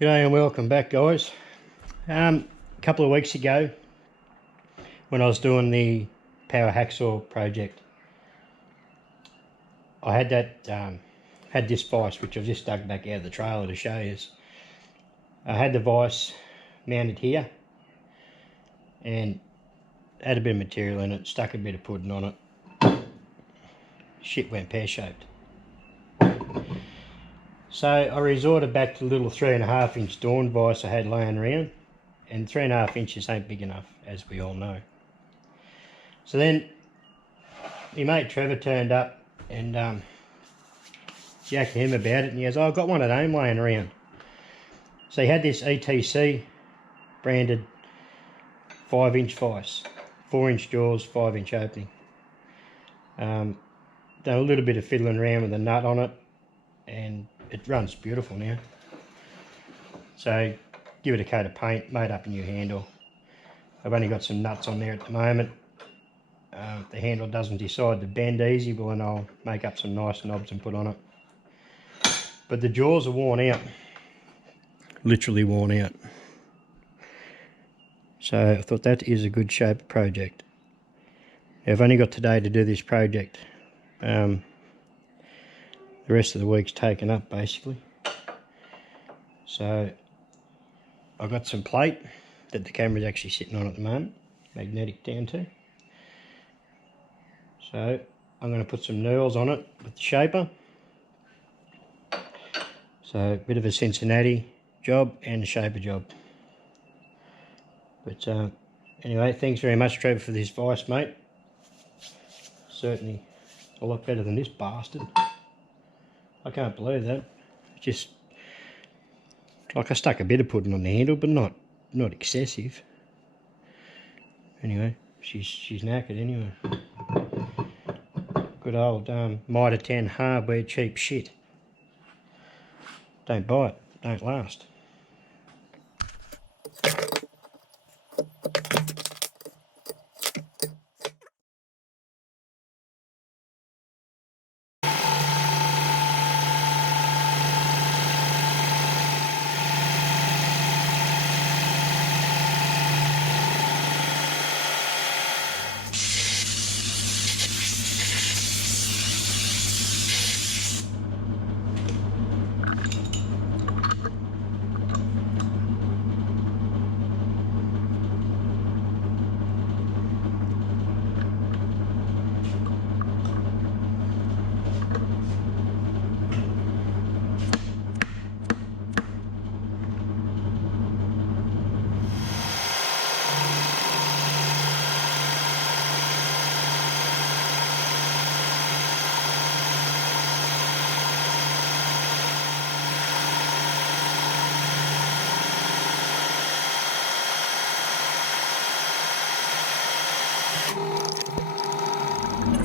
G'day and welcome back, guys. A couple of weeks ago, when I was doing the power hacksaw project, I had this vise which I've just dug back out of the trailer to show you. I had the vise mounted here and had a bit of material in it, stuck a bit of pudding on it. Shit went pear-shaped. So I resorted back to the little 3.5 inch Dawn vise I had laying around, and 3.5 inches ain't big enough, as we all know. So then my mate Trevor turned up and jacked him about it, and he goes, "Oh, I've got one at home laying around." So he had this ETC branded 5-inch vise, 4-inch jaws, 5-inch opening. Done a little bit of fiddling around with the nut on it, and it runs beautiful now. So give it a coat of paint, made up a new handle. I've only got some nuts on there at the moment. If the handle doesn't decide to bend easy, well then I'll make up some nice knobs and put on it. But the jaws are worn out, literally worn out. So I thought that is a good shape project. I've only got today to do this project. The rest of the week's taken up basically. So I've got some plate that the camera's actually sitting on at the moment, magnetic down to. So I'm going to put some knurls on it with the shaper. So a bit of a Cincinnati job and a shaper job. But anyway, thanks very much, Trevor, for this vise, mate. Certainly a lot better than this bastard. I can't believe that. Just like I stuck a bit of pudding on the handle, but not excessive. Anyway, she's knackered anyway. Good old Mitre 10 hardware cheap shit. Don't buy it, don't last.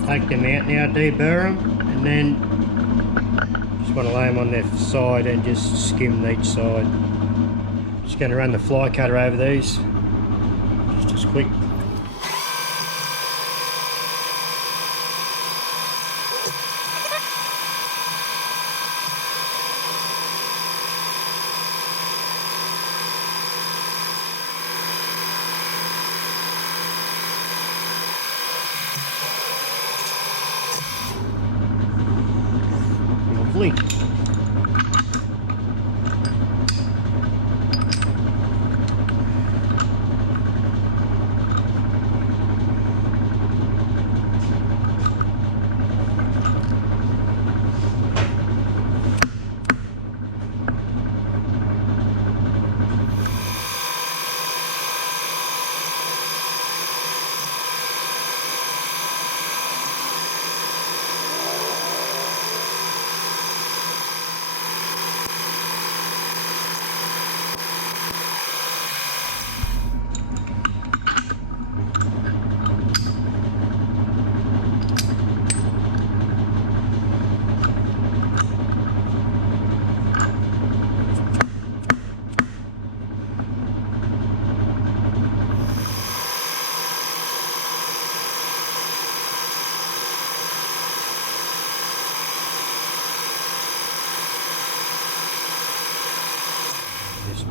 Take them out now, deburr them, and then just want to lay them on their side and just skim each side. Just going to run the fly cutter over these, just as quick. Lovely.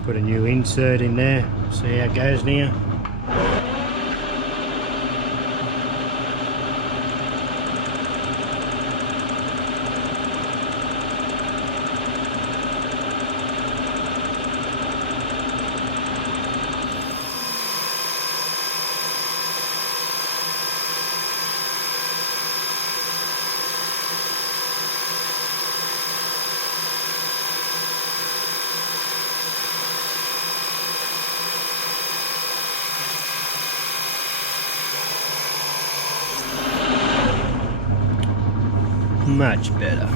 Put a new insert in there, see how it goes now. Much better.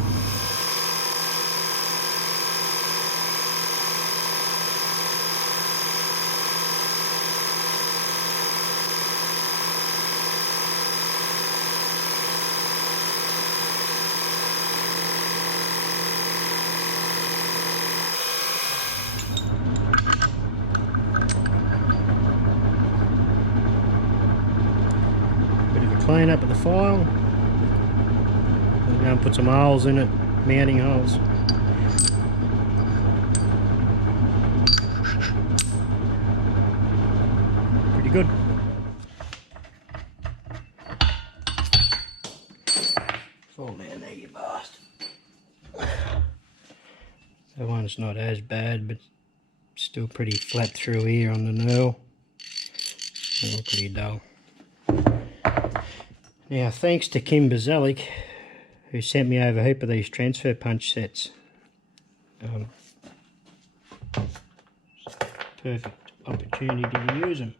Bit of a clean up of the file. And put some holes in it, mounting holes. Pretty good. Fall down there, you bastard. That one's not as bad, but still pretty flat through here on the knurl. They look pretty dull. Now, thanks to Kim Bazalik, who sent me over a heap of these transfer punch sets. Perfect opportunity to use them.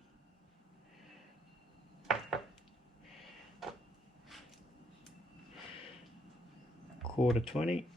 Quarter 20.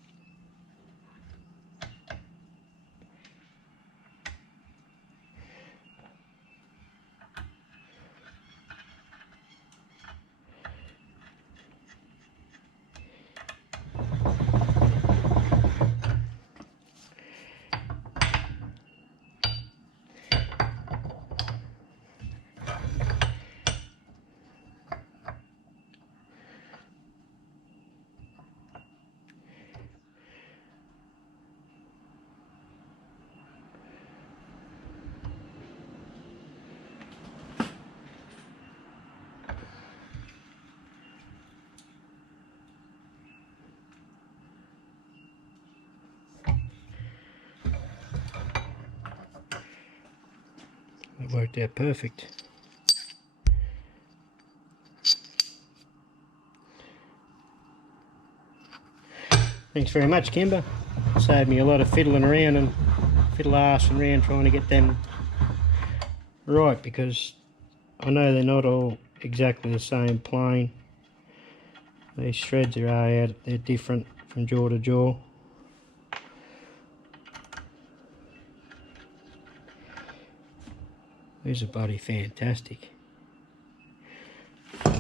It worked out perfect. Thanks very much, Kimber. Saved me a lot of fiddling around and fiddle-arsing around trying to get them right, because I know they're not all exactly the same plane. These shreds are out, they're different from jaw to jaw. These are bloody fantastic. Go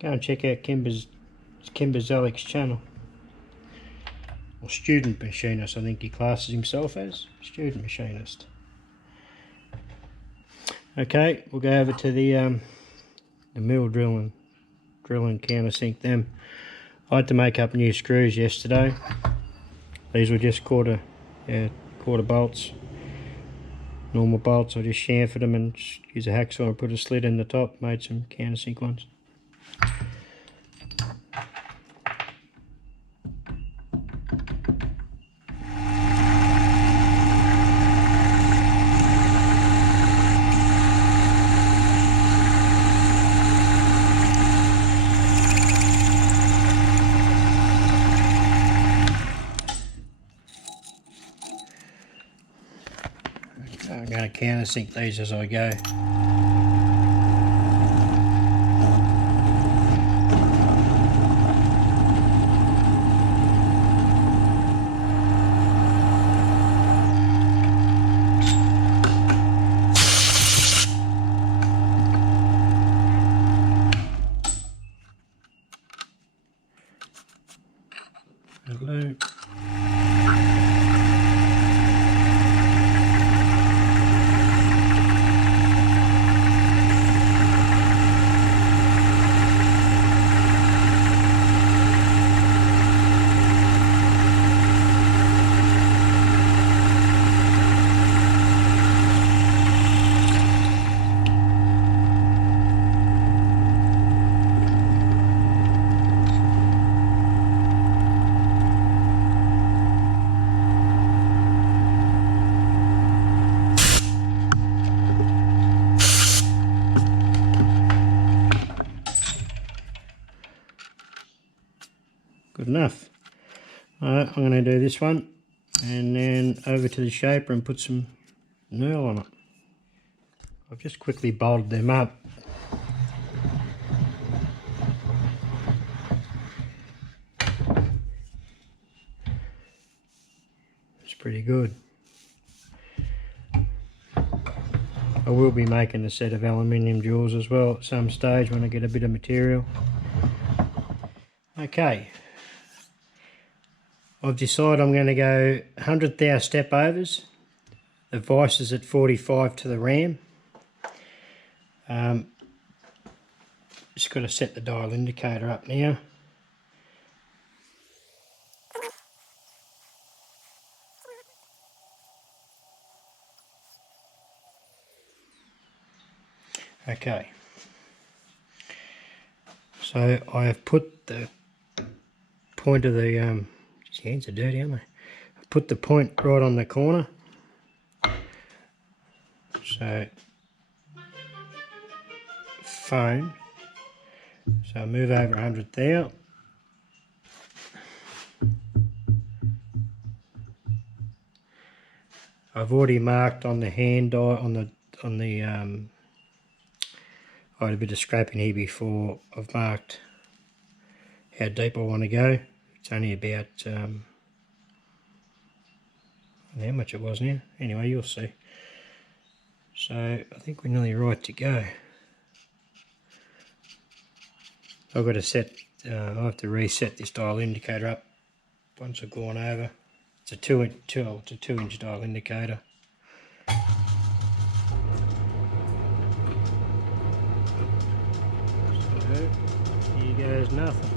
and check out Kim Bazalik's channel. Or Student Machinist, I think he classes himself as. Student Machinist. Okay, we'll go over to the mill drill and countersink them. I had to make up new screws yesterday. These were just quarter bolts. Normal bolts. I just chamfered them and just used a hacksaw and put a slit in the top. Made some countersink ones. I'm going to countersink these as I go. Hello. good enough. Alright, I'm going to do this one and then over to the shaper and put some knurl on it. I've just quickly bolted them up. It's pretty good. I will be making a set of aluminium jaws as well at some stage when I get a bit of material. Okay, I've decided I'm going to go 100th hour step overs. The vise is at 45 to the ram. Just got to set the dial indicator up now. Okay, so I have put the point of the, his hands are dirty, aren't they? I put the point right on the corner. So, phone. So I move over 100th hour. I've already marked on the hand dial, I had a bit of scraping here before. I've marked how deep I want to go. It's only about, I don't know how much it was now. Anyway, you'll see. So I think we're nearly right to go. I've got to set, I have to reset this dial indicator up once I've gone over. It's a 2-inch dial indicator. So here goes nothing.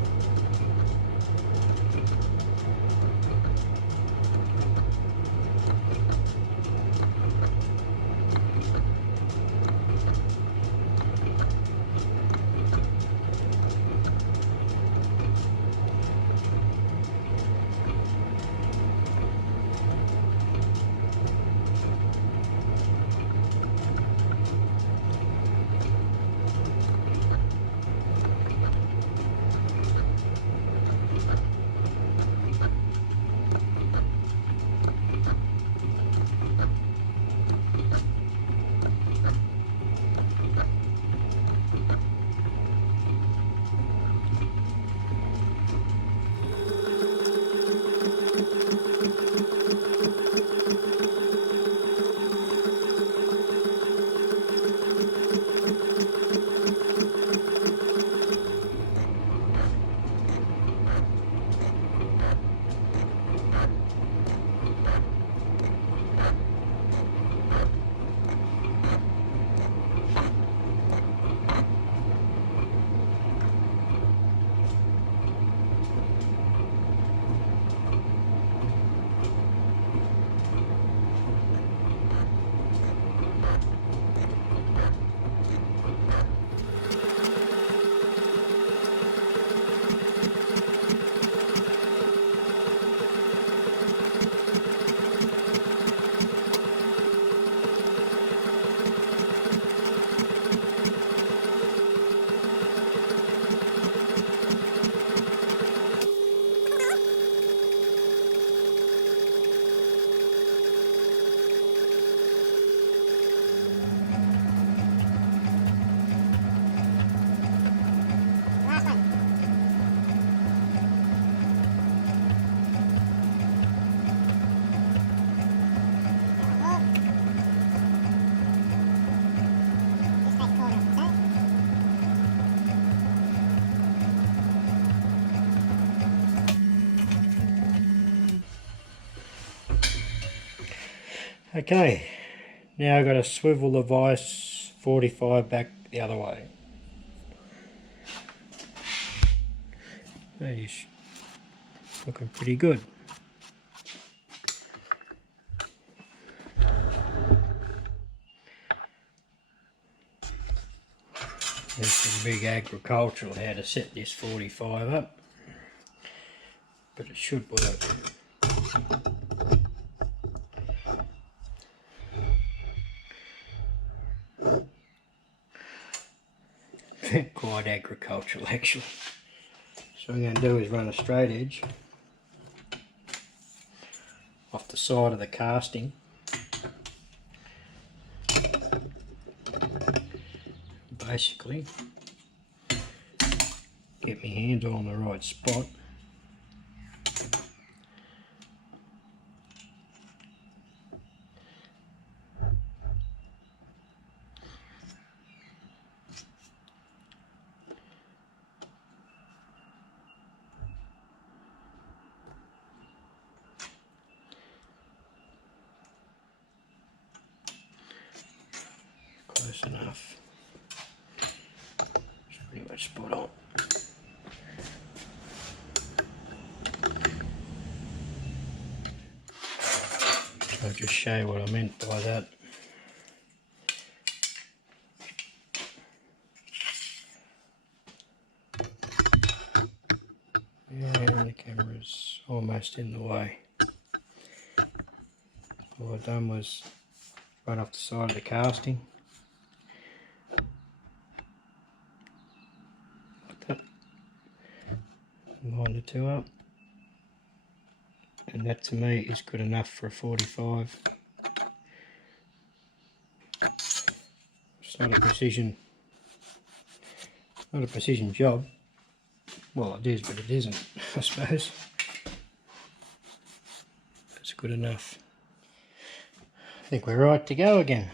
Okay, now I've got to swivel the vise 45 back the other way. That is looking pretty good. There's some big agricultural how to set this 45 up, but it should work. Quite agricultural actually. So what I'm going to do is run a straight edge off the side of the casting. Basically, get my hands on the right spot. Close enough. It's pretty much spot on. I'll just show you what I meant by that. And the camera's almost in the way. All I've done was right off the side of the casting. Like that. Line the two up. And that to me is good enough for a 45. It's not a precision job. Well, it is, but it isn't, I suppose. It's good enough. I think we're right to go again.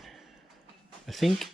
I think.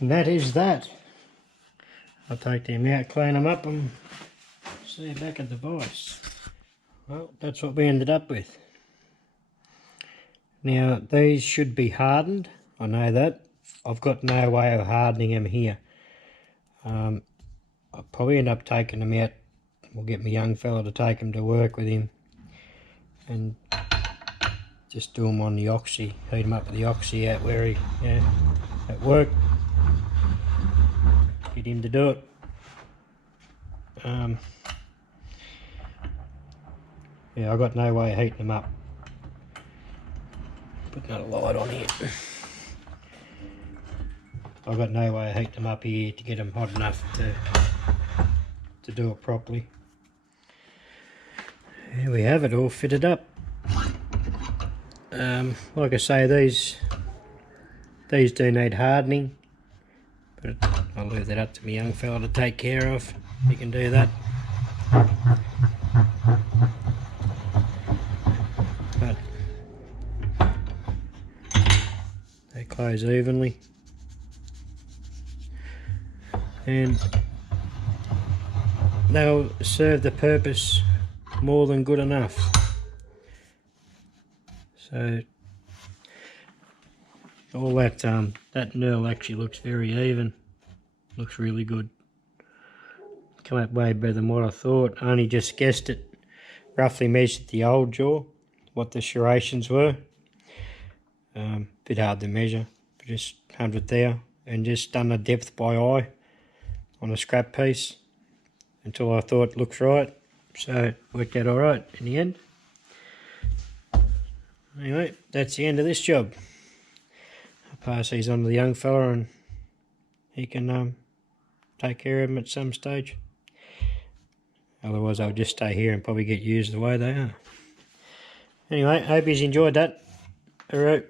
And that is that. I'll take them out, clean them up and see you back at the vise. Well, that's what we ended up with. Now these should be hardened, I know that. I've got no way of hardening them here. I'll probably end up taking them out. We'll get my young fella to take them to work with him and just do them on the oxy, heat them up with the oxy out where he, at work. Get him to do it. Yeah, I've got no way of heating them up. Put another light on here. I've got no way of heating them up here to get them hot enough to do it properly. Here we have it all fitted up. Like I say, these do need hardening, but I'll leave that up to my young fella to take care of. He can do that. But they close evenly, and they'll serve the purpose more than good enough. So all that that knurl actually looks very even. Looks really good. Come up way better than what I thought. I only just guessed it. Roughly measured the old jaw, what the serrations were. Bit hard to measure, but just 100 there, and just done a depth by eye on a scrap piece until I thought it looks right. So it worked out all right in the end. Anyway, that's the end of this job. I'll pass these on to the young fella and he can take care of them at some stage. Otherwise I'll just stay here and probably get used the way they are. Anyway, hope you've enjoyed that. Alright.